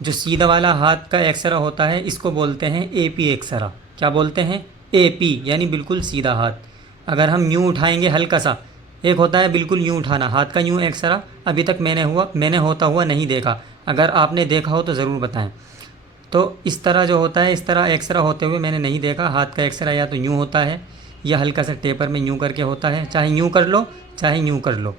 जो सीधा वाला हाथ का एक्सरा होता है इसको बोलते हैं एपी एक्सरा। क्या बोलते हैं? एपी, यानी बिल्कुल सीधा हाथ। अगर हम यूँ उठाएंगे हल्का सा, एक होता है बिल्कुल यूँ उठाना हाथ का, यूँ एक्सरा अभी तक मैंने होता हुआ नहीं देखा। अगर आपने देखा हो तो ज़रूर बताएं। तो इस तरह जो होता है, इस तरह एक्सरा होते हुए मैंने नहीं देखा। हाथ का एक्सरा या तो यूँ होता है या हल्का सा टेपर में यूँ करके होता है। चाहे यूँ कर लो, चाहे यूँ कर लो,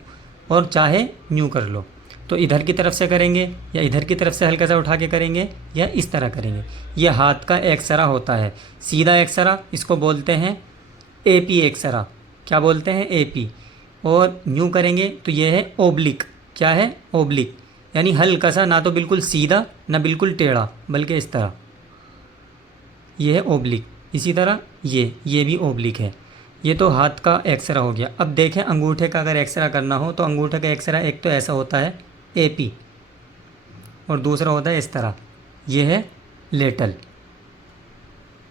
और चाहे यूँ कर लो। तो इधर की तरफ से करेंगे या इधर की तरफ से हल्का सा उठा के करेंगे या इस तरह करेंगे। ये हाथ का एक्सरा होता है, सीधा एक्सरा। इसको बोलते हैं एपी एक्सरा। क्या बोलते हैं? एपी। और यूँ करेंगे तो ये है ओब्लिक। क्या है? ओब्लिक, यानी हल्का सा, ना तो बिल्कुल सीधा ना बिल्कुल टेढ़ा, बल्कि इस तरह। ये है ओब्लिक। इसी तरह ये भी ओब्लिक है। ये तो हाथ का एक्सरा हो गया। अब देखें अंगूठे का अगर एक्सरा करना हो तो अंगूठे का एक्सरा एक तो ऐसा होता है एपी, और दूसरा होता है इस तरह, ये है लेटल।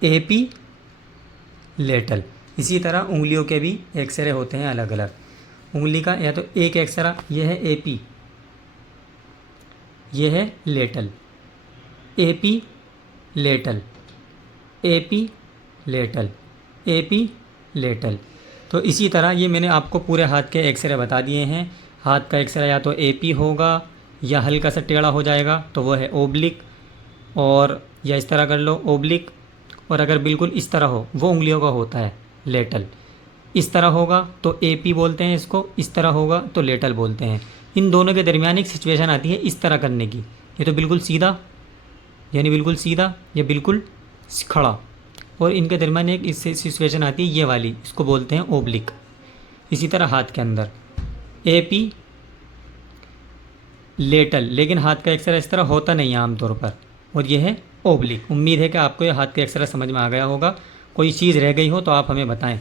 एपी, लेटल। इसी तरह उंगलियों के भी एक्सरे होते हैं अलग अलग। उंगली का या तो एक एक्सरा, ये है एपी, ये है लेटल। एपी, लेटल, एपी, लेटल, एपी, लेटल। तो इसी तरह ये मैंने आपको पूरे हाथ के एक्सरे बता दिए हैं। हाथ का एक्सरे या तो एपी होगा या हल्का सा टेढ़ा हो जाएगा तो वो है ओब्लिक, और या इस तरह कर लो ओब्लिक, और अगर बिल्कुल इस तरह हो वो उंगलियों का होता है लेटल। इस तरह होगा तो एपी बोलते हैं इसको, इस तरह होगा तो लेटल बोलते हैं। इन दोनों के दरमियान एक सिचुएशन आती है इस तरह करने की। ये तो बिल्कुल सीधा, यानी बिल्कुल सीधा, या बिल्कुल खड़ा, और इनके दरमियान एक इससे सिचुएशन आती है ये वाली, इसको बोलते हैं ओब्लिक। इसी तरह हाथ के अंदर एपी, लेटल, लेकिन हाथ का एक्सरा इस तरह होता नहीं है आमतौर पर, और ये है ओब्लिक। उम्मीद है कि आपको ये हाथ का एक्सरा समझ में आ गया होगा। कोई चीज़ रह गई हो तो आप हमें बताएं।